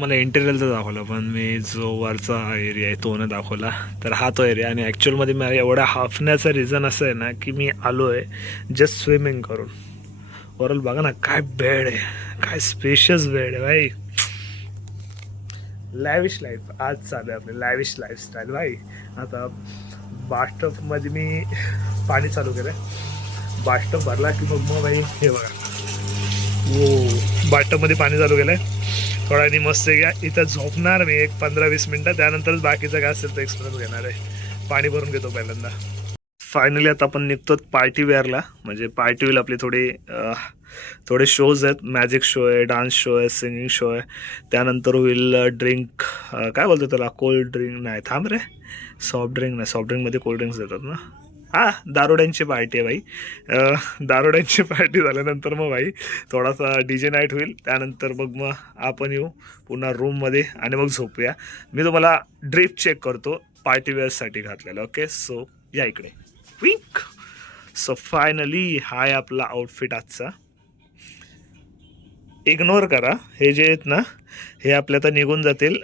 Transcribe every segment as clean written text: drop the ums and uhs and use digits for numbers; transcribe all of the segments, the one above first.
तुम्हाला इंटेरियरचा दाखवला, पण मी जो वरचा एरिया आहे तो न दाखवला. तर हा तो एरिया. आणि ॲक्च्युअलमध्ये मला एवढा हाफण्याचं रिझन असं आहे ना की मी आलो आहे जस्ट स्विमिंग करून. ओव्हरऑल बघा ना काय बेड आहे, काय स्पेशियस बेड आहे भाई. लॅविश लाईफ आज चालू आहे आपली, लॅविश लाईफस्टाईल भाई. आता बास्टअपमध्ये मी पाणी चालू केलं आहे. बास्टअप भरला की मग भाई हे बघा, हो बास्टअपमध्ये पाणी चालू केलं आहे. थोडा आणि मस्त घ्या इथं झोपणार मी एक 15-20 मिनटं. त्यानंतरच बाकीचं काय असेल तर एक्सपिरियन्स घेणार आहे. पाणी भरून घेतो पहिल्यांदा. फायनली आता आपण निघतो पार्टी वेअरला. म्हणजे पार्टी होईल आपली थोडे शोज आहेत. मॅजिक शो आहे, डान्स शो आहे, सिंगिंग शो आहे. त्यानंतर होईल ड्रिंक, काय बोलतो त्याला, कोल्ड ड्रिंक नाही, थांब रे, सॉफ्ट ड्रिंक नाही, सॉफ्ट ड्रिंकमध्ये कोल्ड ड्रिंक्स देतात ना. हां, दारुड्यांची पार्टी आहे भाई. दारुड्यांची पार्टी झाल्यानंतर मग भाई थोडासा DJ नाईट होईल. त्यानंतर मग आपण येऊ पुन्हा रूममध्ये आणि मग झोपूया. मी तुम्हाला ड्रेप चेक करतो पार्टी वेअर्ससाठी घातलेलं. ओके, सो या इकडे विक. सो फायनली हा आहे आपला आउटफिट आजचा. इग्नोर करा हे जे आहेत ना, हे आपल्या आता निघून जातील.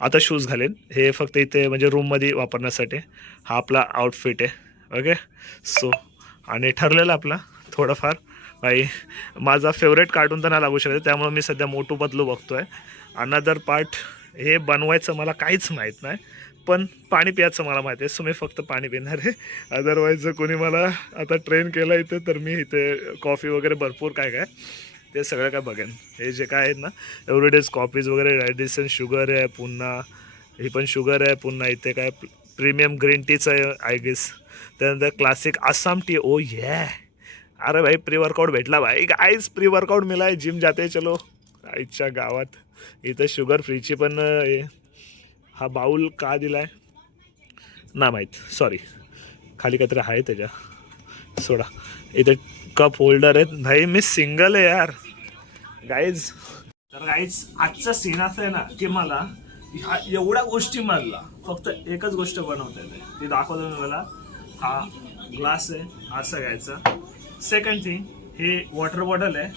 आता शूज घालेन, हे फक्त इथे म्हणजे रूममध्ये वापरण्यासाठी. हा आपला आउटफिट आहे. ओके, सो आणि ठरलेलं आपला थोडंफार भाई. माझा फेवरेट कार्टून तर नाही लागू शकत, त्यामुळे मी सध्या मोटू पतलू बघतो आहे. अनदर पार्ट हे बनवायचं मला काहीच माहीत नाही, पण पाणी प्यायचं मला माहिती आहे. सो मी फक्त पाणी पिणार आहे. अदरवाईज कोणी मला आता ट्रेन केलं इथे तर मी इथे कॉफी वगैरे भरपूर काय काय ते सगळं काय बघेन. हे जे काय आहेत ना एव्हरीडेज कॉफीज वगैरे, ॲडिशन शुगर आहे, पुन्हा ही पण शुगर आहे, पुन्हा इथे काय प्रीमियम ग्रीन टीचं आहे आय गेस. त्यानंतर क्लासिक आसाम टी. ओ ये, अरे भाई प्री वर्कआउट भेटला भाई. गाईज प्री वर्कआउट मिला है, जिम जाते चलो आईच्या गावात. इथं शुगर फ्रीची पण हा बाऊल का दिलाय ना माहीत, सॉरी, खाली काहीतरी आहे त्याच्या, सोडा. इथे कप होल्डर आहेत भाई. मी सिंगल आहे यार गाईज. तर गाईज आजचा सीन असा आहे ना की मला ह्या एवढ्या गोष्टी मधला फक्त एकच गोष्ट बनवता येते, ती दाखवतो मी मला. हा ग्लास आहे, असा घ्यायचा. सेकंड थिंग, हे वॉटर बॉटल आहे,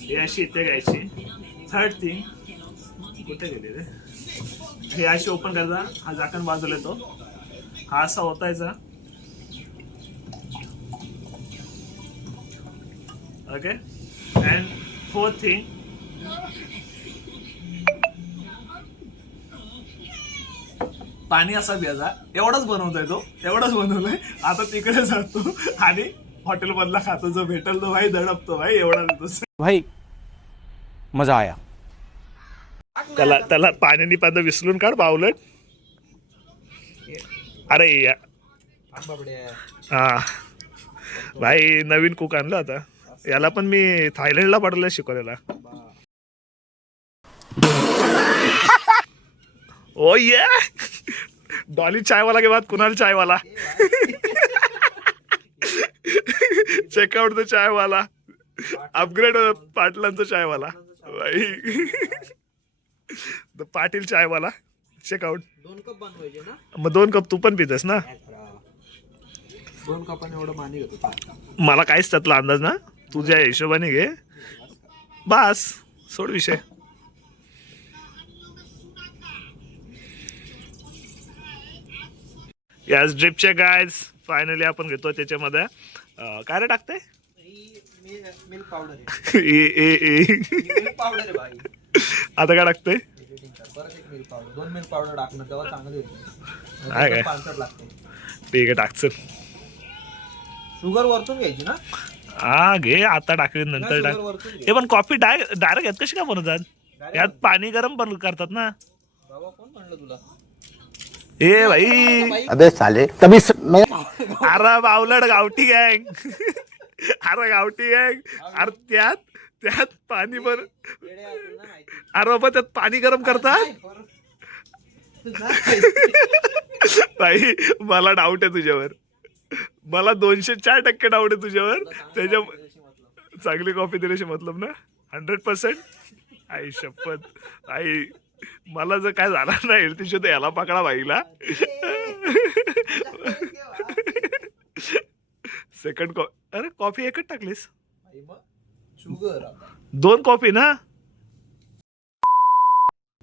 हे अशी इथे घ्यायची. थर्ड थिंग, कुठे गेली रे, हे अशी ओपन करायचा, हा झाकण बाजूला येतो, हा असा ओतायचा. ओके, अँड फोर्थ थिंग, पाणी असा प्यायचा. एवढाच बनवता येतो, एवढाच बनवलंय. आता तिकडे जातो आणि हॉटेलमधला खातो, जो भेटल तो भाई दडपतो भाई. एवढा देतो भाई, मजा आया. त्याला पाण्याने पाणी विसरून काढ बावलट. अरे या हा भाई, नवीन कुक आणलं आता. याला पण मी थायलंडला पडलं शिकवलेला. ओ ये डॉली चायवाला के बाद कुणाल चायवाला. चेकआउट द चायवाला, अपग्रेड पाटलांचा चायवाला भाई. पाटील चायवाला चेकआउट. 2 कप बनवायचे ना, मग 2 कप तू पण पितेस ना. 2 कपाने एवढं पाणी घेतो. मला काहीच त्यातला अंदाज ना, तुझ्या हिशोबाने घे बास, सोड विषय. यास ड्रिपचे गायज फायनली आपण घेतो त्याच्यामध्ये. काय रे टाकते, मिल्क पावडर आहे. मिल्क पावडर आहे भाई. आता काय टाकते, परत एक मिल्क पावडर, 2 मिल्क पावडर टाकणं तेव्हा चांगली होती. काय पानसट लागते. ठीक आहे टाक चल. शुगर वरतून घ्यायची ना. हा घे, आता टाकली नंतर शुगर टाक. वरतून घे. हे पण कॉफी डायरेक्ट यात कशी काय बनवतात, यात पाणी गरम पण करतात ना. बाबा कोण म्हणलं तुला. ए भाई, अबे साले, तभी अरे बावलड गावठी गँग. अरे गावठी गँग, अरे त्यात पाणी भर. येडे आहे तुला माहिती. अरे बाबा त्यात पाणी गरम करतात भाई. मला डाऊट आहे तुझ्यावर, मला 204% डाऊट आहे तुझ्यावर. त्याच्या चांगली कॉफी दिल्याशी मतलब ना 100%. आई शपथ आई, मला जर काय झालं नाही तिथे तर याला पकडा बाईला. सेकंड अरे कॉफी एकच टाकलीस, शुगर 2 कॉफी ना.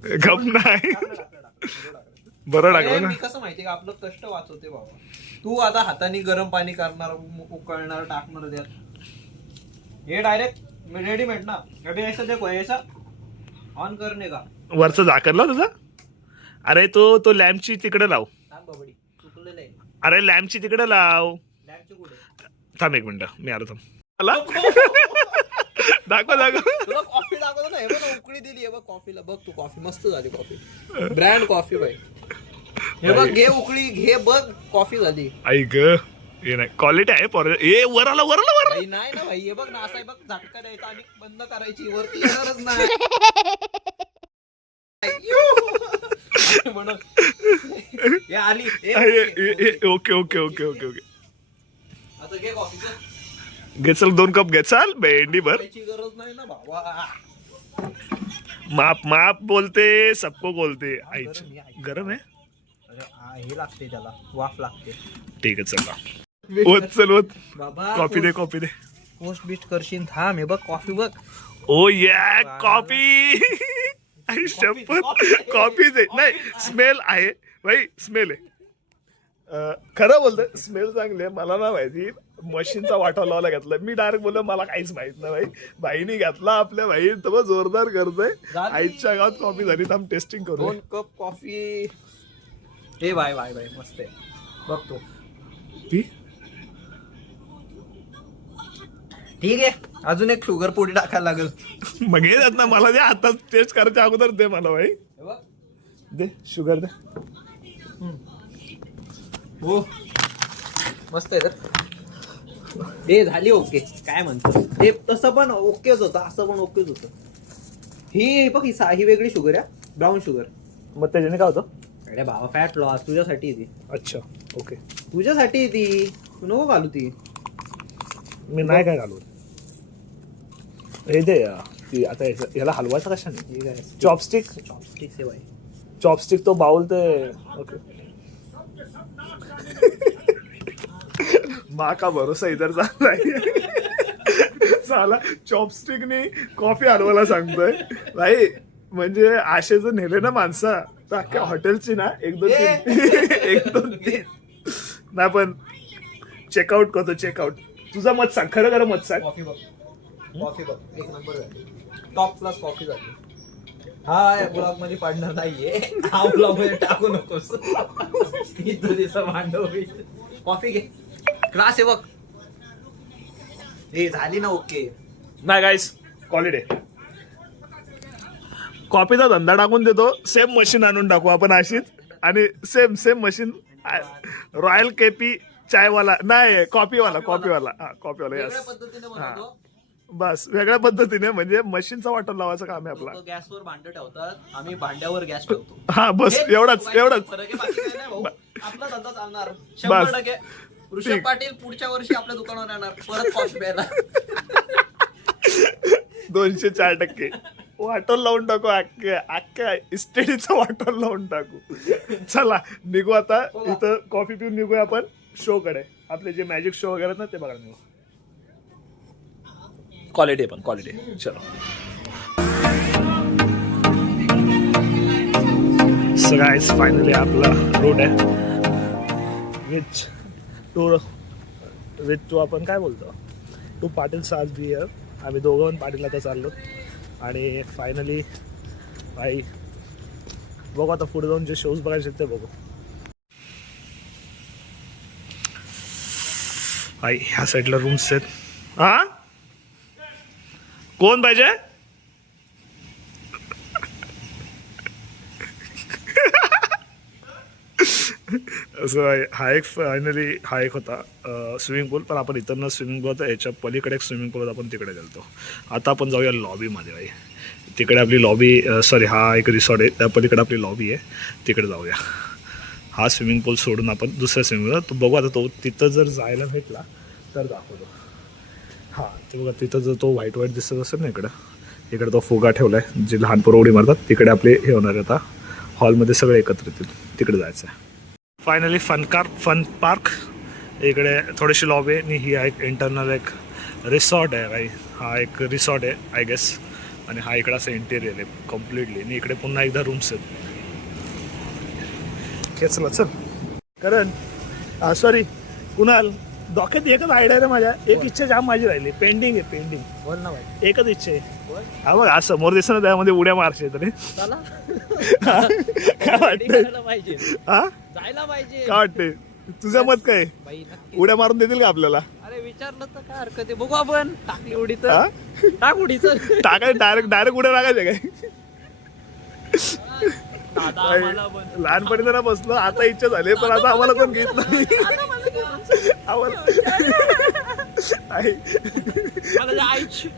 गप नाही बरं टाकलं अरे, ना. मी कसं माहितीये का आपलं कष्ट वाचवते बाबा. तू आता हाताने गरम पाणी करणार, उकळणार, टाकणार त्यात. हे डायरेक्ट रेडीमेड ना. अभी ऐसा देखो, ऐसा ऑन करणे का. वरचं झाकणला तुझा. अरे तो लॅम्पची तिकडे लाव. थांब बाबडी, चुकलेलं आहे. अरे लॅम्पची तिकडे लाव. लॅबचे कुठे. थांब एक मिनिट मी आलो थांब. आला दाखव तुला कॉफी दाखवतो ना. हे बघ उकळी दिली आहे बघ कॉफीला. बघ तू कॉफी मस्त झाली. कॉफी ब्रँड कॉफी बाई. हे बघ घे उकळी घे बघ कॉफी झाली. ऐक हे नाही क्वालिटी आहे पोर. ए वर आला भाई नाही ना भाई. हे बघ ना असा बघ झटका द्यायचा आणि बंद करायची. वरती येणारच नाही म्हणून. हे आली. Okay okay okay okay okay. आता घे कॉफीचं. घे चल 2 कप घे चाल भेंडी भर. त्याची गरज नाही ना भावा. माप माप बोलते सबको बोलते. आईची गरम आहे. अरे हे लागते त्याला वाफ लागते. ठीक आहे चला ओत चल ओत. बाबा कॉफी दे कॉफी दे. पोस्ट बिस्ट करशील. थांब हे बघ कॉफी बघ. ओ या कॉफी. शपथ कॉफीच आहे. नाही स्मेल आहे भाई स्मेल आहे. खरं बोलतोय स्मेल चांगली आहे. मला ना माहिती मशीनचा वाटा लावायला घेतला. मी डायरेक्ट बोललो मला काहीच माहित नाही भाई. भाईनी घेतला आपल्या भाई तर जोरदार करतोय. आईच्या गावात कॉफी झाली. थांब टेस्टिंग करू. 2 कप कॉफी. हे बाय बाय बाय मस्त आहे. बघतो पी. ठीक आहे. अजून एक शुगर पोडी टाकायला लागेल. मग हे जात ना मला दे आता टेस्ट करायच्या अगोदर दे मला भाई. हे बघ. दे शुगर दे. हो मस्त आहे तर. हे झाली ओके. काय म्हणतो हे तसं पण ओकेच होतं. असं पण ओकेच होतं. ही बघ ही वेगळी शुगर आहे. Brown sugar. मग त्याच्याने काय होतं. अरे बाबा फॅट लॉस तुझ्यासाठी ती. अच्छा ओके. तुझ्यासाठी ती. तू नको घालू ती. मी नाही काय घालू. हे दे ती आता याला हलवायचं कशाने. चॉपस्टिक. चॉपस्टिक से भाई. चॉपस्टिक तो बाउल ते ओके. माँ का भरोसा इधर चाललाय. साला चॉपस्टिकने कॉफी हलवायला सांगतोय भाई. म्हणजे आशेचं नेले ना माणसा तर अख्ख्या हॉटेलची ना 1 2 3 1 2 3 नाही पण चेकआउट करतो. चेकआउट तुझं मत सांग. खरं खरं मत सांग. कॉफी बघ. कॉफी बघ एक नंबर झाली. टॉप क्लास कॉफी झाली. हा या ब्लॉग मध्ये पडणार नाहीये. हा ब्लॉग मध्ये टाकू नकोस. इथं दिसं भांडव. कॉफी घे. क्लास आहे बघ. हे झाली ना ओके. नाही गाईस क्वालिटी. कॉफीचा धंदा टाकून देतो. सेम मशीन आणून टाकू आपण अशीच. आणि सेम मशीन रॉयल केपी चायवाला नाही कॉफीवाला हा कॉफीवाला. वेगळ्या पद्धतीने बनवतो. बस वेगळ्या पद्धतीने म्हणजे मशीनचा वाटर लावायचं काम आहे आपला. गॅसवर भांडं ठेवतात. आम्ही भांड्यावर गॅस ठेवतो. हा बस एवढाच. फरक आहे, बाकी काही नाही भाऊ. आपला धंदा चालणार 100%. ऋषभ पाटील पुढच्या वर्षी आपल्या दुकानावर येणार परत कॉफी प्यायला. 204% वाटर लावून टाकू. अख्ख्या इस्टेडीचा वाटर लावून टाकू. चला निघू आता. इथं कॉफी पिऊन निघूया आपण शो कडे. आपले जे मॅजिक शो वगैरे ना ते बघायला निघू. क्वालिटी पण क्वालिटी. चलो सो गाइस फायनली आपला रूट आहे विच टू आपण काय बोलतो टू पाटील साज बियर. आम्ही दोघं पाटील आता चाललो आणि फायनली भाई बघू आता पुढे जाऊन जे शोज बघायचे ते बघू. भाई ह्या साईडला रूम्स आहेत. हा कोण पाहिजे. असं हा एक फायनली हा एक होता स्विमिंग पूल. पण आपण इतर स्विमिंग पूल होता याच्या पलीकडे एक स्विमिंग पूल होता. आपण तिकडे गेलो. आता आपण जाऊया लॉबीमध्ये. भाई तिकडे आपली लॉबी सॉरी हा एक रिसॉर्ट आहे त्या पलीकडे आपली लॉबी आहे तिकडे जाऊया. हा स्विमिंग पूल सोडून आपण दुसऱ्या स्विमिंग पूल तो बघू. आता तो तिथं जर जायला भेटला तर दाखवतो. हां ते बघा तिथं जर तो व्हाईट दिसत असेल ना इकडे तो फुगा ठेवला आहे जे लहान पोरं उडी मारतात. तिकडे आपले हे होणार आहे. आता हॉलमध्ये सगळे एकत्र येतील तिकडे जायचं आहे. फायनली फन पार्क इकडे थोडीशी लॉबी आहे आणि ही एक इंटरनल एक रिसॉर्ट आहे भाई. हा एक रिसॉर्ट आहे आय गेस. आणि हा इकडं असं इंटेरियर आहे कम्प्लिटली. आणि इकडे पुन्हा एकदा रूम्स आहेत. खेचला चल करण, सॉरी कुणाल, डोक्यात एकच आयडिया रे माझ्या. एक इच्छा जाम माझी राहिली, पेंडिंग आहे पेंडिंग. बोल ना भाई. एकच इच्छा आहे. हा बघ हा समोर दिसत ना, त्यामध्ये उड्या मारशे तरी. चला काय वाटतंय? पाहिजे, हा जायला पाहिजे. काय वाटतंय तुझं मत काय? बाई नक्की. उड्या मारून देतील का आपल्याला? अरे विचारलं तर काय हरकत आहे, बघू आपण. टाकली उडी तर हा? टाक उडीच. टाकाय डायरेक्ट उड्या टाकायच्या काय? दादा आम्हाला पण. लहानपणी जरा बसलो, आता इच्छा झाली, पण आता आम्हाला कोण घेत नाही. आम्हाला आई. मला जायची.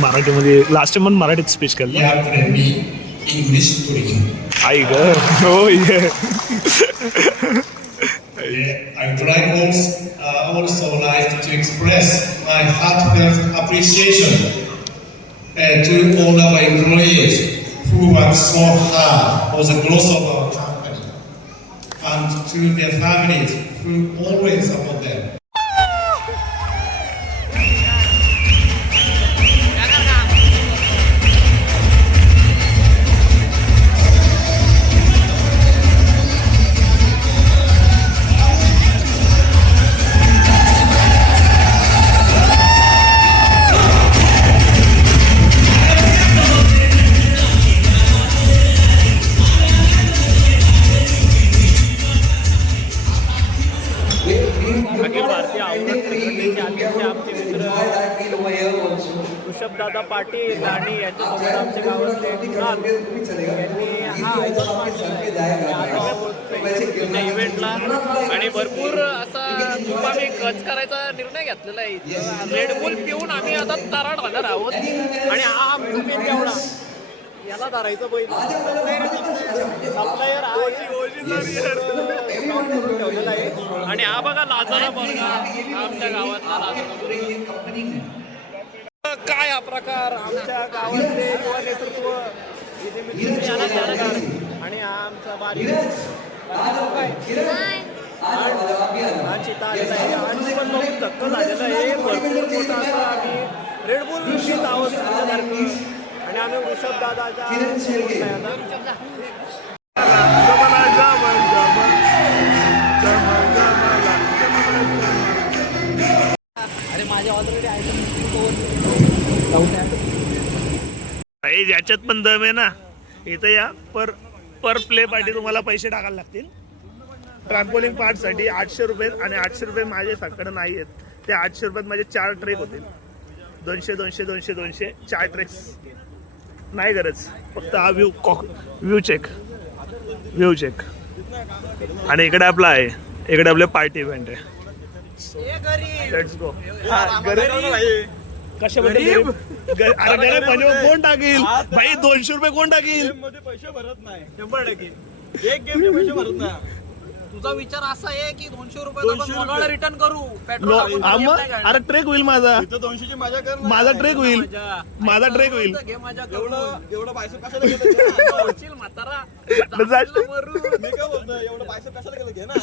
मराठीमध्ये लास्ट टाइम पण मराठीत स्पीच केलं. यात्रेंनी इंग्लिश स्पीकिंग. आई ग हो ये. I would like also like to express my heartfelt appreciation to all our employees who work so hard for the growth of our company, and to their families who always support them. Akhil Bharatiya आवडत संघटनेचे अध्यक्ष आमचे मित्र ऋषभदादा पाटील आणि यांच्यासोबत आमचे गावातले कुणाल यांनी हा आयोजन मांडला इव्हेंटला. आणि भरपूर असा खूप आम्ही खर्च करायचा निर्णय घेतलेला आहे. रेडबुल पिऊन आम्ही आता तराड होणार आहोत. आणि हा आमचा मेन एवढा याला धरायचं बैल सप्लायर ठेवलेला आहे. आणि हा बघा लाजारा बघा आमच्या गावातला लाजारा. काय हा प्रकार आमच्या गावातले युवा नेतृत्व इथे मित्र याला जाणार. आणि हा आमचा बारीक हा चिता आलेला आहे. आणि पण बघून धक्क झालेला आहे. भरपूर मोठा असा आम्ही रेडबुल शीत आहोत सारखं. आणि आम्ही ऋषभ दादाच्या अरे माझ्या ऑलरेडी याच्यात पण दम आहे ना. इथं या पर प्ले पार्टी तुम्हाला पैसे टाकायला लागतील. ट्रॅम्पोलिंग पार्टसाठी 800 रुपये. आणि 800 रुपये माझ्याकडे नाही आहेत. ते 800 रुपयात माझे 4 ट्रेक होतील. 200 200 200 200 4 ट्रेक्स नाही गरज. फक्त हा व्ह्यू चेक. आणि इकडे आपला आहे, इकडे आपले पार्टी इव्हेंट आहे. Let's go. कशाबद्दल गरीब? अरे गरीब म्हणजे कोण टाकील भाई? 200 रुपये कोण टाकील? पैसे भरत नाही 100%. एक गेमचे पैसे भरत नाही. तुझा विचार असा आहे की 200 रुपये रिटर्न करू पेट्रोल. अरे ट्रेक होईल माझा. 200ची मजा कर. माझा ट्रेक होईल. माझा ट्रेक होईल. एवढं पैसे कशाला गेलं म्हातारा? एवढं पैसे कशाला गेलं? घे ना.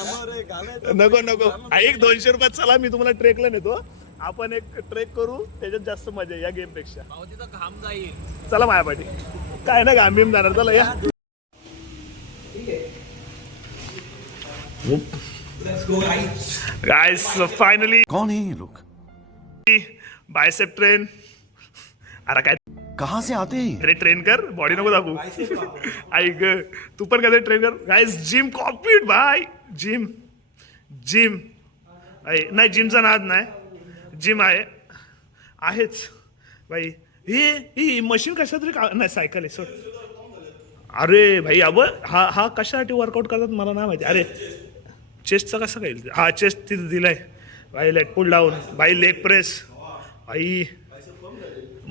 नको एक 200 रुपयात चला मी तुम्हाला ट्रेकला नेतो. आपण एक ट्रेक करू, त्याच्यात जास्त मजा आहे या गेम पेक्षा. तिथं घाम जाईल. चला माझ्या पाठी काय ना घाम बिम जाणार. चला या. गाइस फाइनली कौन है ये लोग? Bicep train. अरे काय कहाँ से आते हैं? अरे ट्रेन कर, बॉडी नको दाखवू. ऐक तू पण काय ट्रेन कर. गाइस जिम कॉम्प्लीट भाई. जिम नाही जिमचा नाद नाही. जिम आहेच भाई. ही मशीन कशा तरी नाही सायकल आहे सोड. अरे भाई अब हा कशासाठी वर्कआउट करतात मला नाही माहिती. अरे चेस्टचा कसं काय? हा चेस्ट तिथे दिलाय. बाई लेग पुल डाऊन, बाई लेग प्रेस, आई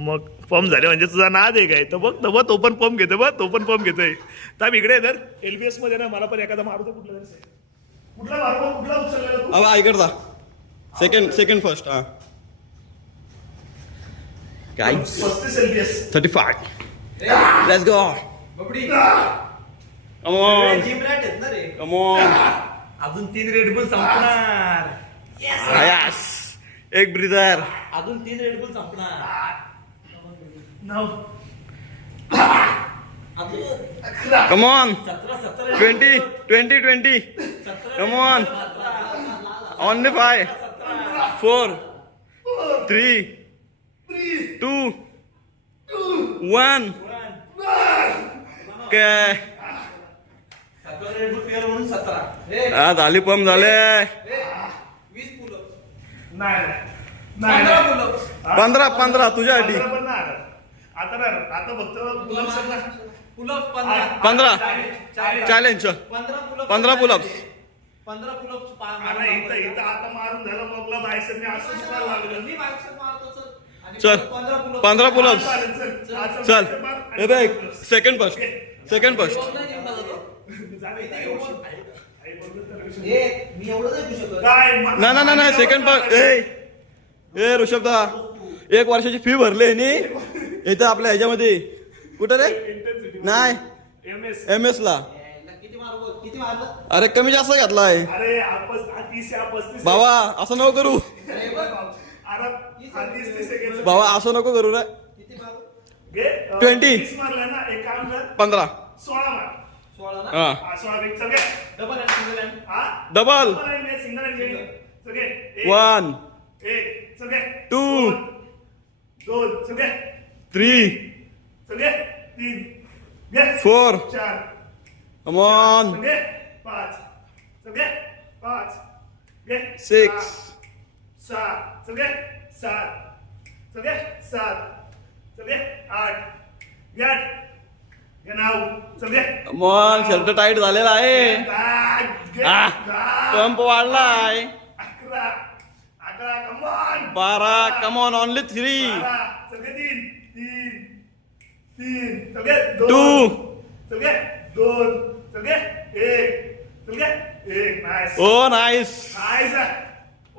मग पंप झाले म्हणजे तुझा नाद आहे काय? तर बघ तो पण पंप घेतो, बघ तो पण पंप घेतोय. तर इकडे तर LBS मध्ये ना मला पण एखादा मारू तर कुठला मारू, कुठला उचललेला तू? अब ऐकडता सेकंड फर्स्ट हा काय 35 LBS 35 let's go buddy come on gym rat आहेत ना रे. कम ऑन अजून 3 रेडबुल संपणार. यस एक ब्रीदर अजून 3 रेडबुल संपणार. नऊ अजून come on 17 20 come on only 5 4 3 2 1 काय रेडबुल प्लेअर म्हणून 17. हा झाली पंप झाले 20 पुलअप्स, नाही 15 पुलअप्स, 15 तुझ्यासाठी पण नाही आलं. आता फक्त pullups 15 15 challenge challenge 15 pullups 15 pullups अरे इथं आता मारून झालं मगला बायसेपने असं शिकायला लागलं. मी बायसेप मारतो सर. आणि चल 15 पुलअप्स चालेल, चल. आज चल बायसेप मार आणि हे बघ पुलअप्स. सेकंड फर्स्ट नाही जिमला जातो. मी एवढं नाही करू शकत. काय नाही सेकंड फर्स्ट ए ऋषभदा 1 वर्षाची फी भरली नी इथं आपल्या ह्याच्यामध्ये कुठं रे नाही MS. MS ला किती मारू बोल, किती मारलं? अरे कमी जास्त घातलाय अरे आपस 30 या 35 बाबा असं नको करू अरे बघ, अरे 30 सेकंड बाबा असं नको करू रे किती मारू? घे 20. 30 मारलं ना एक काम कर 15 16 मार. 16 ना? हा 16 वेग चल घे. डबल आणि सिंगल हँड. हा डबल डबल आणि घे, सिंगल आणि घे. चल घे. 1 एक चल घे. 2 दोन चल घे. 3 चल घे. 3 घे. 4 4 कम ऑन चल घे. 5 चल घे. 5 घे. 6 6 चल घे. 7 चल घे. 7 चल घे. 8 घे. 8 घे. 9 चल घे. कम ऑन शर्ट टाईट झालेला आहे 10 घे. आ, 10 पंप वाढलाय 11 11 come on 12 come on only 3 12 चल घे. 3 चल घे. 2 2 चल घे. 2 चल घे. 1 चल घे. 1 नाईस ओ नाईस नाईस ओ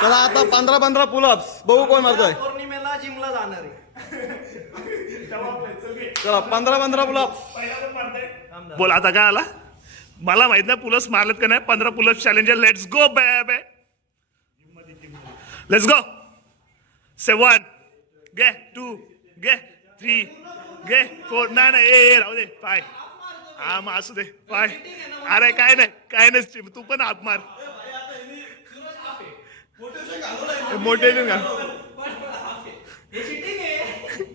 चला आता 15 पुलअप्स बघू कोण मारतोय पौर्णिमेला जिमला जाणार आहे. चला 15 पुलअप्स बोल आता काय आला मला माहित नाही पुलस मारलेत का नाही 15 पुलस चॅलेंजर लेट्स गो बेबे लेट्स गो 7 घे 2 घे 3 घे 4 नाही ए राहू दे 5 हा मग असू दे 5 अरे काय नाही तू पण हात मार मोटिवेशन का हे cheating आहे.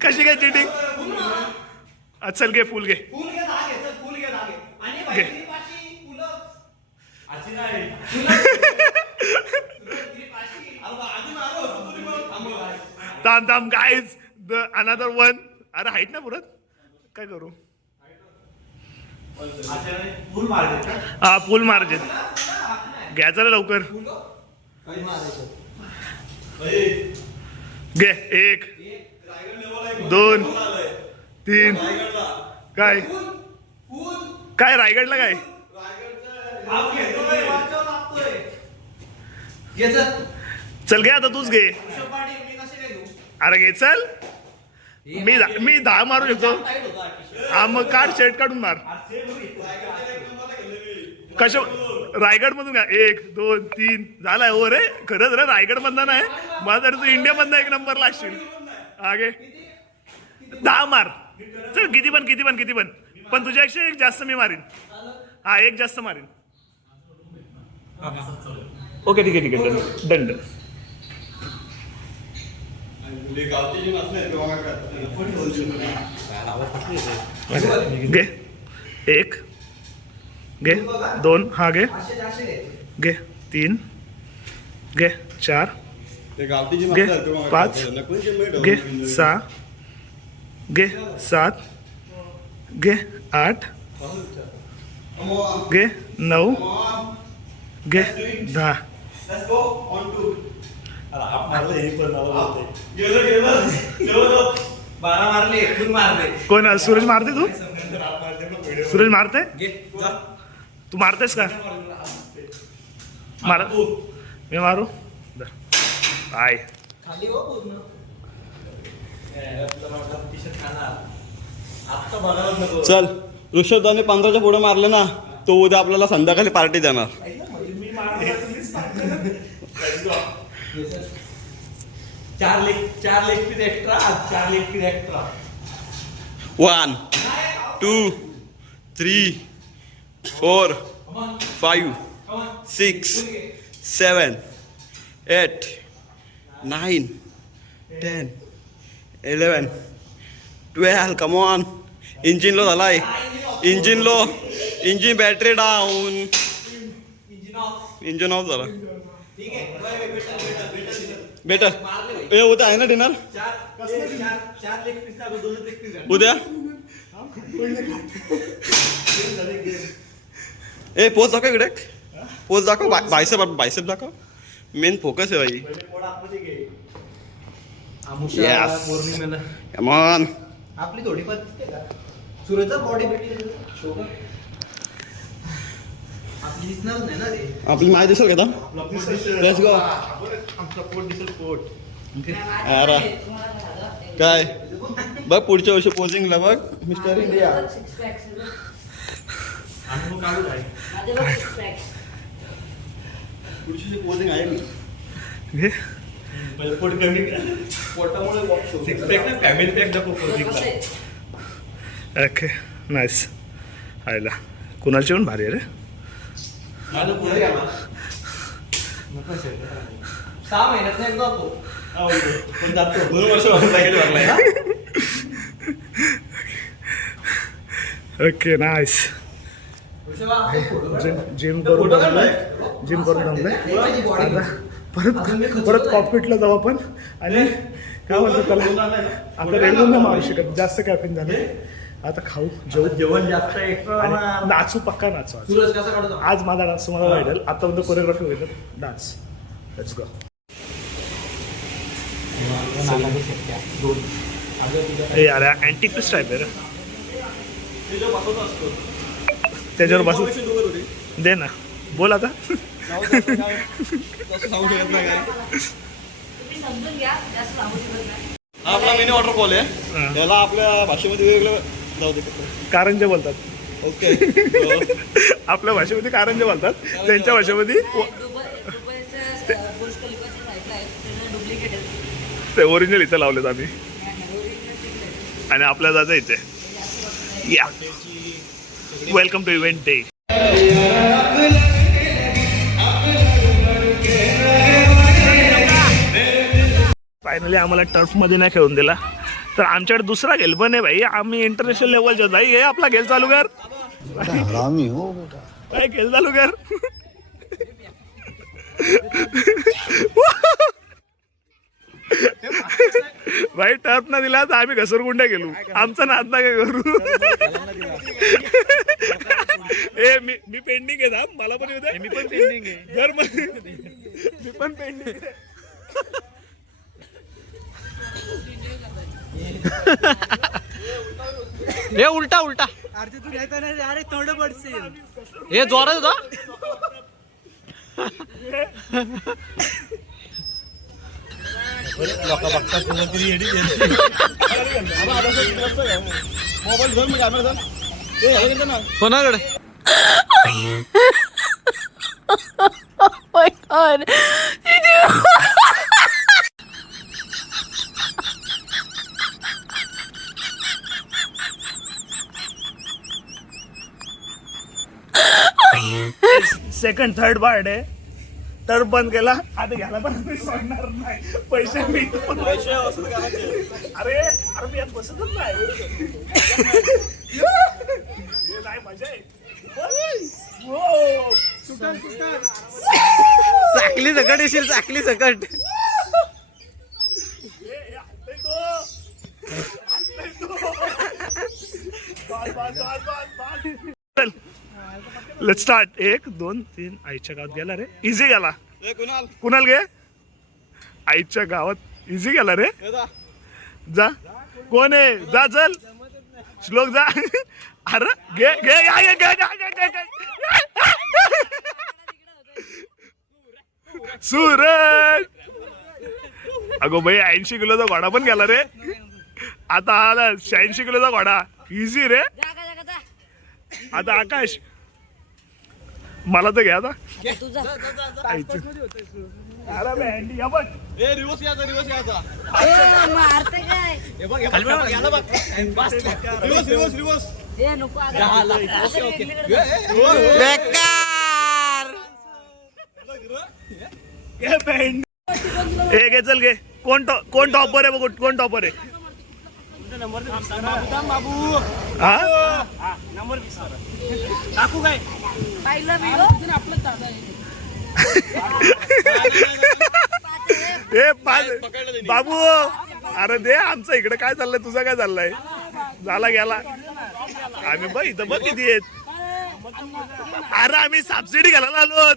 कशी काय चिटिंग फुल मार. चल घे फुल घे फुल घे, दहा घे, चल, फुल घे, दहा घे. आणि घे. बाई, पाचशे पुलअप्स. अशी नाही. थांब गाईज अनदर वन अरे हाईट ना पुरत काय करू फुल मार दे. हा फुल मार्जिन घ्यायचं ना लवकर काही मारायचं. घे 1 2 3 काय फुल काय रायगडला काय आप घेतोय, वरच्यावर लागतोय. घे चल. चल घे आता तूच घे ऋषभ पाटील, मी कसे काय घेऊ? अरे घे चल मी 10 मारू शकतो टाईट होता हा t-shirt. हा मग काढ शर्ट काढून मार कशा रायगड मधून का 1 2 3 झालाय हो रे खरंच रे रायगड मधला नाही मला तरी तू इंडिया मधला 1 नंबर लागशील आगे 10 मार चल किती पण तुझ्यापेक्षा 1 जास्त मी मारीन हा 1 जास्त मारीन ओके ठीक आहे डन घे 1 घे 2 हा घे असे जास्त घ्यायचे. घे 3 घे 4 घे 5 घे 6 घे 7 घे 8 घे 9 घे 10. Let's go on to. बारा मारले एकूण मारले. कोण सूरज मारते तू? सूरज मारते? घे जा. तू मारतेस का? मार. मी मारू? आय खाली हो पूर्ण. आता बघायला नको. चल ऋषभदाने 15च्या पुढे मारले ना तो उद्या आपल्याला संध्याकाळी पार्टी देणार. चार leg piece extra. 4 leg piece extra. 1 2 3 4 5 6 7 8 9 10 11 12. Come on. Engine low झालाय. Engine battery down. Engine of झाला. बेटर ए उद्या आहे ना डिनर. 4 लेग पीस टाकू. 2 लेग पीस. उद्या ए पोच दाखव इकडे. पोच दाखव. बायसेप दाखव. मेन फोकस आहे भाई. Yes. पौर्णिमेला कम ऑन. आपली थोडी पण दिसते का? सूरजचा बॉडी बिल्डिंग आपली दिसणार नाही ना रे. आपली माय दिसेल का? Let's go. आमचा पोट दिसेल पोट. अरे काय बघ पुढच्या वर्षी पोजिंगला बघ मिस्टर इंडिया. अनुभव काढू आहे. पुढची पोजिंग आहे मी. घे. पोट कमी पोटामुळे सिक्स पॅक ना फॅमिली पॅक दाखव प्रोजेक्टला. Okay nice. आयला कुणाची पण भारी आहे रे. माझं पुढे घ्या. 6 महिन्यात एकदा तो पण जातो. 2 वर्ष वापस पॅकेज भरलाय ना. Okay nice. जिम करून दमलंय. आता परत कॉकपिटला जाऊ आपण. आणि काय म्हणतो त्याला आता रेल्वे नाही मारू शकत. जास्त कॅफिन झाले. आता खाऊ जेवण जास्त एक्स्ट्रा. आणि नाचू पक्का नाचू आज. सूरज कसा काढतो? आज माझा डान्स तुम्हाला वाटेल. आतापर्यंत कोरिओग्राफी होईल डान्स. Let's go. हे अरे अँटिक पीस टाईप आहे रे. त्याच्यावर बसू दे ना. बोल आता. हा आपला मिनी वॉटरफॉल आहे. त्याला आपल्या भाषेमध्ये वेगवेगळं जाऊ दे. कारंजे बोलतात. ओके. आपल्या भाषेमध्ये कारंजे बोलतात. त्यांच्या भाषेमध्ये ते ओरिजिनल इथं लावलेत आम्ही. आणि आपल्या जायचं इथे. या welcome to event day. Finally आम्हाला टर्फमध्ये नाही खेळून दिला. तर आमच्याकडे दुसरा गेल पण आहे भाई. आम्ही इंटरनॅशनल लेवलच्या भाई. हे आपला खेळ चालू कर. हरामी हो बेटा. काय खेळ चालू कर. भाई टर्फ ना दिला तर आम्ही घसरगुंड्या गेलो. आमचा नाद ना काय करू. ए मी पेंडिंग आहे. थांब मला पण येऊ दे. मी पण पेंडिंग आहे. घर मी पण पेंडिंग आहे. हे उलटा अरे तू घ्यायचा नाही. अरे थोडं पडशील. हे जोरात होता. मोबाईल घेऊन मी कॅमेरा धर. ना कोणाकडे? my god. Second third part आहे. टर्फ बंद केला. आता घ्यायला पण मी सोडणार नाही. पैसे मी अरे मी यात बसतच नाही. नाही मजा आहे. चाकली सकट येशील. चाकली सकट. चल लेट स्टार्ट 1 2 3 आईच्या गावात गेला रे इझी गेला ए कुणाल कुणाल घे आईच्या गावात इझी गेला रे ये जा. जा कोण आहे जा चल श्लोक जा अरे घे घे घे घे घे घे सूरज अगो भाई 80 किलोचा घोडा पण गेला रे आता आला 86 किलोचा घोडा इझी रे आता आकाश मला तर घ्या आता आईची. अरे बे, हँडी, या बघ. ए रिवर्स यायचा रिवर्स रिवर्स घे बे, हँडी. ए घे चल घे कोण टॉपर आहे बघ कोण टॉपर आहे हा ए बाबू अरे दे आमचं इकडे काय चाललंय तुझं काय चाललंय झाला गेला आम्ही बघ इथं बघ किती आहेत अरे आम्ही सबसिडी घालायला आलो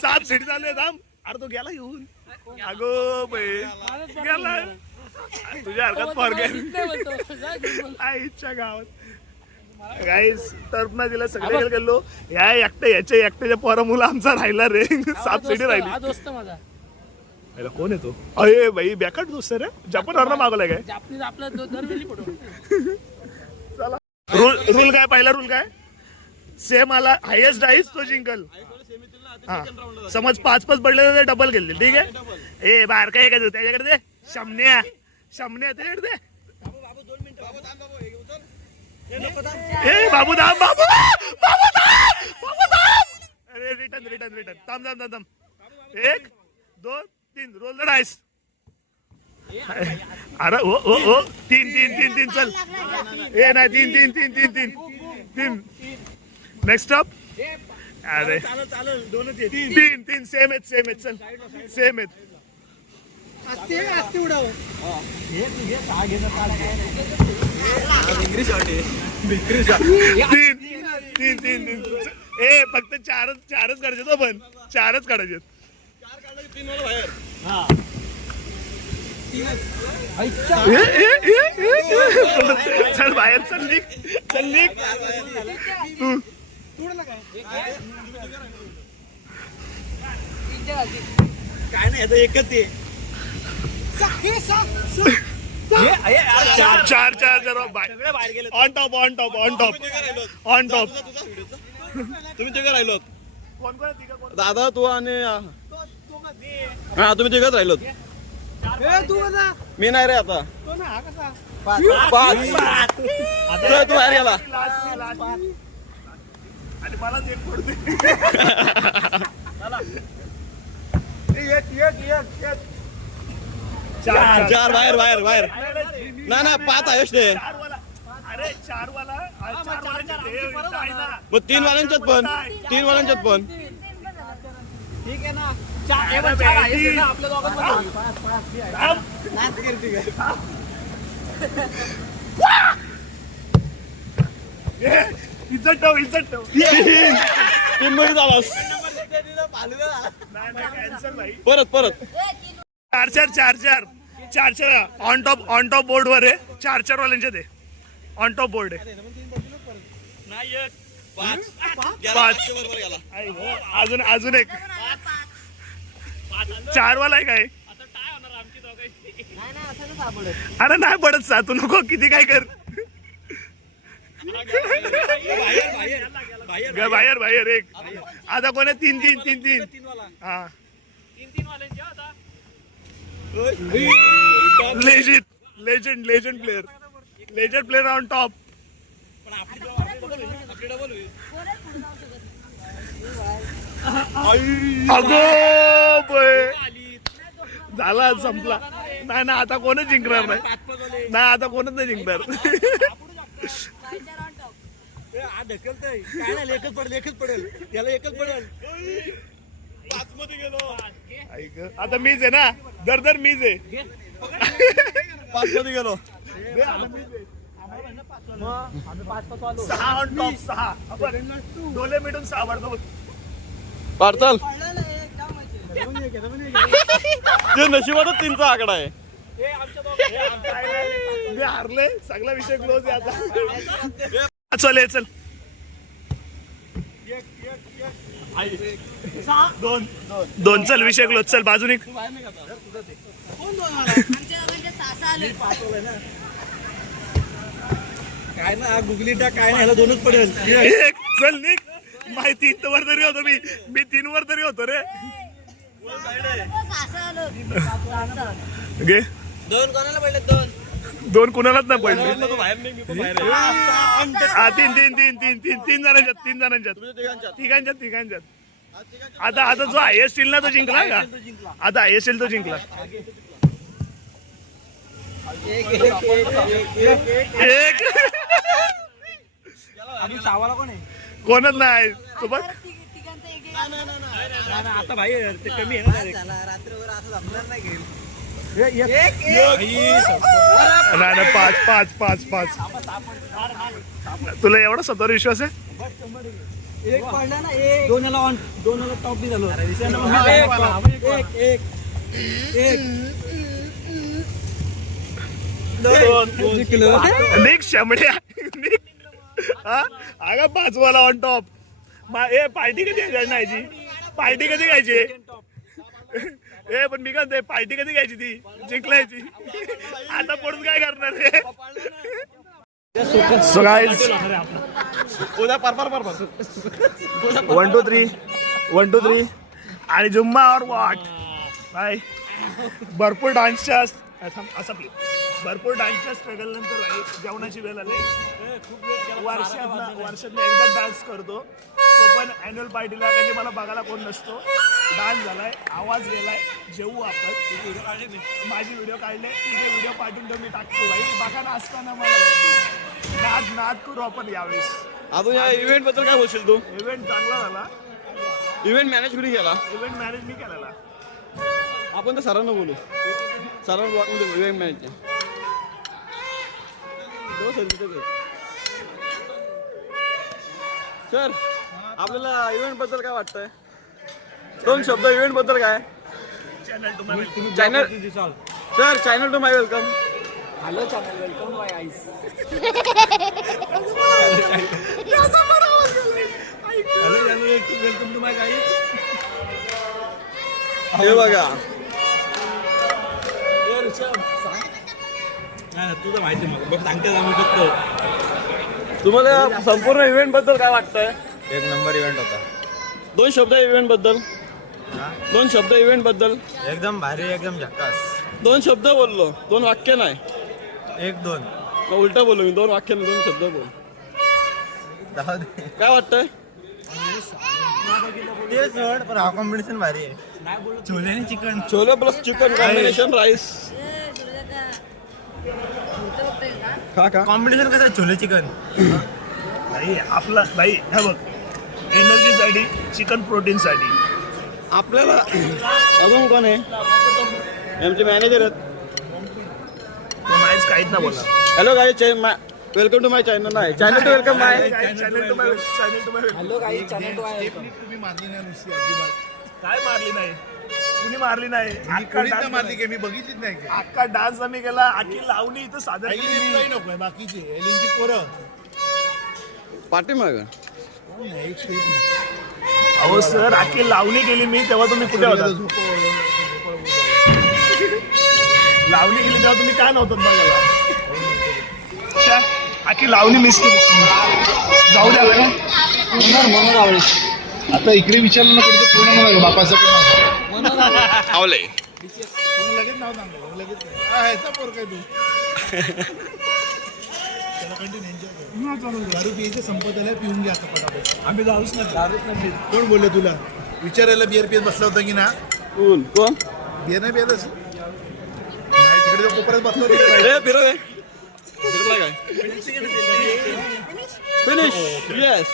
सबसिडी चालू आहे थांब अरे तो गेला येऊन अगो बाई गेला तुझ्या हरकत फॉरगेट आईच्या गावात गाईस टर्फना दिला सगळे गेलो या एकट्याच्या पोरा मुलं आमचा राहिला रे सबसिडी राहिली याला कोण येतो अरे भाई बॅकअट दोस्त रे जपान वरनं मागवलाय काय चला रूल काय पहिला रूल काय सेम आला हायेस्ट डाईस तो जिंकल हा समज 5 पडले तर डबल गेले ठीक आहे ए बाहेर काय काय त्याच्याकडे दे शमन्या त्याच्याकडे दे ए बाबू दाम बाबू अरे रिटर्न थांब 1 2 3 रोल द डाइस अरे ओ 3 चल ए नाही 3 नेक्स्ट अप अरे 3 सेम आहेत चल सेम आहेत तीन ए फक्त चारच काढायचे तो पण चारच काढायचे चल बाहेर चल निघ तू काय नाही आता एकच आहे चार ऑन टॉप तुम्ही तिघ राहिलोत दादा तू आणि हा तुम्ही तिघच राहिलोत मी नाही रे आता 5 तू बाहेर गेला आणि मला ते पडते चार बाहेर ना 5 आहेस ते अरे 4 वाला मग 3 वाल्यांच्यात पण ठीक आहे ना इज्जत ठेव 3 मध्ये झालास कॅन्सल भाई परत 4 ऑन टॉप बोर्ड वर आहे 4 वाल्यांच्या ते ऑन टॉप बोर्ड आहे 5 अजून एक 4 वाला आहे काय अरे नाही पडत सा तू नको किती काय कर बाहेर एक आता कोण 3 हा लेजेंड प्लेयर ऑन टॉप अगो झाला संपला नाही आता कोणच जिंकणार नाही आता कोणच नाही जिंकणार एकच पडेल त्याला एकच पडेल 5 मध्ये गेलो आता मीच आहे ना दर मीच आहे 5 मध्ये गेलो आम्ही 5 वालो 6 ऑन टॉप 6 आपण डोले मिळून 6 वाढतो. पाडताल ते नशिबातच 3चा आकडा आहे. मी हारले, सगळा विषय क्लोज आहे आता. चल चल 2 चल विषय क्लोज. चल बाजूने काय ना गुगली टाक काय ना ह्याला 2च पडेल. एक चल निक. माहिती 3 वर तरी होतो मी 3 वर तरी होतो रे. घे 2 कोणाला पडले 2 कुणालाच नाही पडले. बाहेर नाही, मी पण बाहेर आहे. हा 3 जणांच्यात तिघांच्यात. आता जो हायेस्ट येईल ना तो जिंकला का? आता हायेस्ट येईल तो जिंकला. एक अजून सावाला कोण आहे? कोणच नाही तू बघ. आता भाई ते कमी आहे ना रात्रभर असं जमणार नाही घेईल. नाही 5 तुला एवढा स्वतःवर विश्वास आहे? एक पडला ना, 2 ऑन 2 टॉप बी झालो. निक शमड्या निक. हा अगं 5 वाला ऑन टॉप. ए पार्टी कधी घ्यायची? पार्टी कधी घ्यायची? ए पण मी काय म्हणते पार्टी कधी घ्यायची? ती जिंकलायची आता पडून काय करणार रे? सो गाइस उद्या पर 1 2 3 आणि जुम्मा और वॉट बाय. भरपूर डान्सच्या स्ट्रगल नंतर भाई जेवणाची वेळ आली. वर्षात एकदा डान्स करतो तो पण अॅन्युअल पार्टीला, कारण की मला बघायला कोण नसतो. डान्स झालाय, आवाज गेलाय, जेवू आपण. माझी व्हिडिओ काढले, तिथे व्हिडिओ पाठवून तो मी टाकतो भाई. बघा ना असताना मला नाद करू आपण यावेळेस. अजून या इव्हेंट बद्दल काय बोलशील तू? इव्हेंट चांगला झाला. इव्हेंट मॅनेज कुठे केला? इव्हेंट मॅनेज मी केलेला. आपण तर सरांना बोलू. सरांना ब्लॉकमध्ये इव्हेंट मॅनेज. सर आपल्याला इव्हेंट बद्दल काय वाटतंय? 2 शब्द इव्हेंट बद्दल काय? Channel sir channel to my welcome. Hello channel welcome my ice. Welcome to my ice. हे बघा तुझं माहिती मला बघ सांगते जाऊ शकतो. तुम्हाला संपूर्ण इव्हेंट बद्दल काय वाटतंय? 1 नंबर इव्हेंट होता. 2 शब्द इव्हेंट बद्दल. 2 शब्द इव्हेंट बद्दल. एकदम भारी, एकदम झक्कास. 2 शब्द बोललो, 2 वाक्य नाही. 1-2 मग उलटा बोललो मी. 2 वाक्य 2 शब्द बोल. काय वाटतंय? ते सोड पण हा कॉम्बिनेशन भारी आहे. छोले आणि chicken. Chole plus chicken combination rice. का कॉम्बिनेशन कसं आहे छोले चिकन? भाई आपला भाई हे बघ, एनर्जीसाठी, चिकन प्रोटीनसाठी. आपल्याला अजून कोण आहे? आमचे मॅनेजर आहेत. माहीत काहीच ना बोला. Hello guys, welcome to my channel. नाही channel to welcome my. Channel to my. Hello guys, channel to आहे. काय मारली नाही? कुणी मारली नाही? अख्खा डान्स मारली की मी बघितलीच नाही. अख्खा डान्स आम्ही केला. आखी लावणी इथं सादर केली नको बाकीची एलिनची पोरं. पाठीमाग अहो सर, आखी लावणी केली मी, तेव्हा तुम्ही कुठे होता? लावणी केली तेव्हा तुम्ही काय नव्हतं बघायला? आखी लावणी मिस केली. जाऊ द्या बरं. आता इकडे विचारलं ना कुठे पूर्ण नाव बापाचं पण आवले. लगेच नाव सांगलं लगेच ह्याचा पोर काय तू त्याला कंटिन्यू दारू पियाचे संपत आल्या, पिऊन घ्या आता पटापट. आम्ही दारूच नाही. कोण बोलले तुला? विचारायला बिअर पियत बसला होता की ना? कोण बिअर नाही पियतच नाही. तिकडे जो कोपऱ्यात बसला होता फिरवला काय? फिनिश. Yes,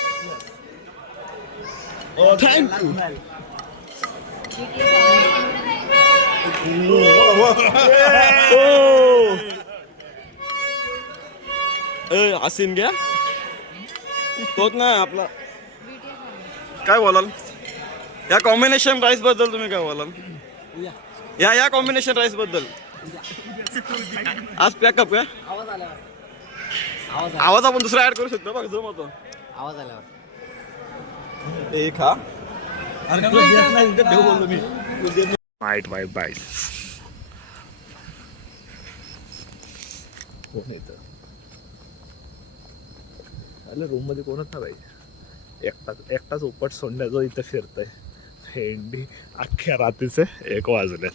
thank you. हा सीन घ्या तोच ना आपला. काय बोलाल या कॉम्बिनेशन राईस बद्दल, तुम्ही काय बोलाल या कॉम्बिनेशन राईस बद्दल? आज पॅकअप का आवाज आपण दुसरा ऍड करू शकतो बघ जो मतो आवाज आल्यावर एक हा बोललो मी. वाईट वाईट बाईट कोण येतं अरे रूम मध्ये कोणच ना बाई, एकटाच उपट सोंड्या जो इथं फिरतोय. भेंडी अख्ख्या रात्रीचे 1 वाजल्यात,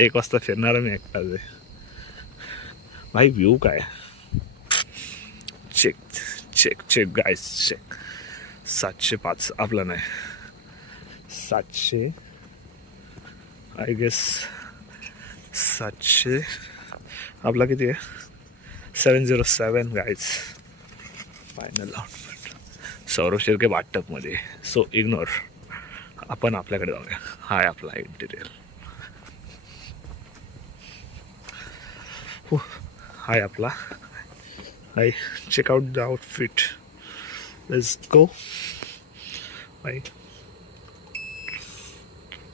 1 वाजता फिरणारा मी एकटाच आहे भाई. व्ह्यू काय चेक चेक चेक गाईस चेक. 705 आपला नाही 700 आय गेस 700 आपला किती आहे 707 guys. Final output Saurabh Shirke वाटपमध्ये. सो इग्नोर, आपण आपल्याकडे जाऊया. हाय आपला इंटिरियर, हाय आपला hi. Check out the outfit, let's go bye.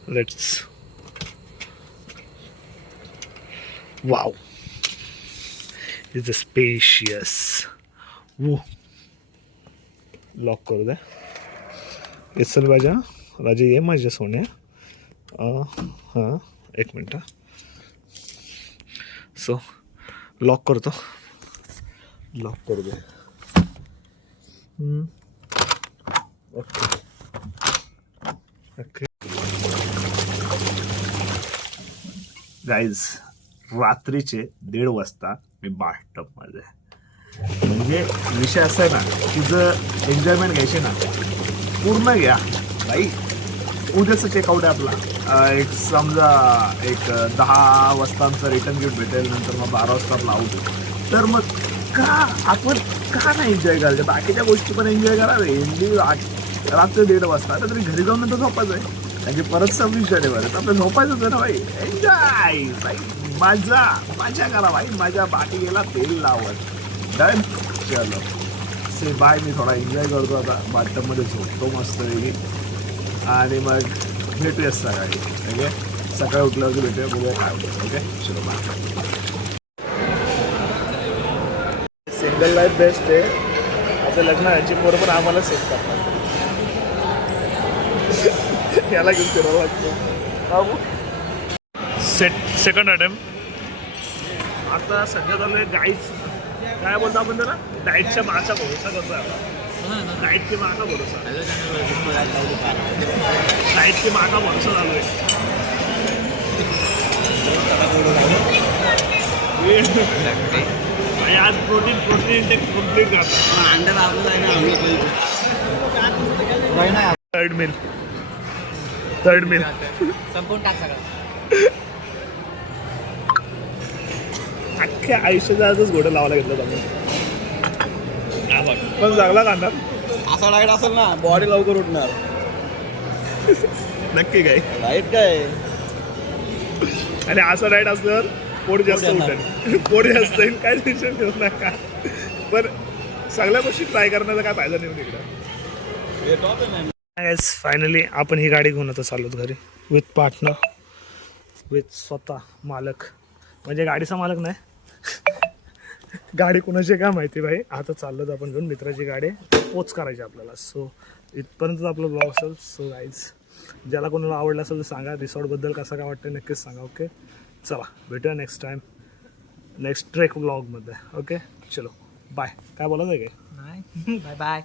Let's wow is spacious. वो लॉक करू द्या. चल बाजा राजा ये माझ्या सोन्या. हां 1 मिनटं. सो लॉक करतो, लॉक करू दे. ओके ओके गाईज, रात्रीचे 1:30 वाजता मी बाथटबमध्ये. म्हणजे विषय असा आहे ना, तुझं एन्जॉयमेंट घ्यायची ना पूर्ण घ्या बाई. उद्याचं चेकआउट आहे आपला. एक समजा 10 वाजता आमचं रिटर्न गिफ्ट भेटेल, नंतर मग 12 वाजता आपला आउट. तर मग का आपण का नाही एन्जॉय करायचं? बाकीच्या गोष्टी पण एन्जॉय करा. रात्री 1:30 वाजता आता तरी घरी जाऊन नंतर झोपायचं आहे, कारण की परत 26 जानेवारी आपलं झोपायचंच आहे ना भाई. एन्जॉय भाई, मजा करा भाई, मजा. बाकी गेला तेल लावत. डन. चलो से बाय. मी थोडा एन्जॉय करतो आता, बाथटबमध्ये झोपतो मस्त वेगळी, आणि मग भेटूया सकाळी. ओके, सकाळी उठल्यावरती भेटूया, बघूया काय होतं. ओके चलो बाय. सिंगल लाईफ बेस्ट आहे. आता लग्न याची पोरं पण आम्हाला सेट करतात. याला घेऊन फिरावं लागतं. Second attempt. आता सध्या चालू आहे गाईच, काय बोलतो आपण त्याला, डाएटच्या माचा भरोसा करतो आपण. डाएटची माचा भरोसा, डाएटची माचा भरोसा चालू आहे. आणि आज प्रोटीन इंटेक कम्प्लीट करतो. थर्ड मिल संपून टाक सगळं. अख्ख्या आयुष्याचा आजच घोडं लावायला घेतलं तुम्ही. पण चांगला कांदा असा डाएट असेल ना बॉडी लवकर उठणार. नक्की काय डाएट काय आणि असं डाएट असल्यावर पोट जास्त उठेल, पोट जास्त येईल, काय टेन्शन घेऊ नका. पण सगळ्या गोष्टी ट्राय करण्याचा काय फायदा नाही तिकडं. फायनली आपण ही गाडी घेऊन आता चाललो घरी, विथ पार्टनर, विथ स्वतः मालक. म्हणजे गाडीचा मालक नाही, गाडी कुणाची काय माहिती भाई. आता चाललो आपण घेऊन मित्राची गाडी, पोच करायची आपल्याला. सो इथपर्यंत आपला ब्लॉग असेल. सो गाईज, ज्याला कोणाला आवडलं असेल तर सांगा. रिसॉर्टबद्दल कसं काय वाटतं नक्कीच सांगा. ओके चला भेटूया नेक्स्ट टाईम, नेक्स्ट ट्रेक ब्लॉगमध्ये. ओके चलो बाय. काय बोलायचं आहे काय? Bye bye.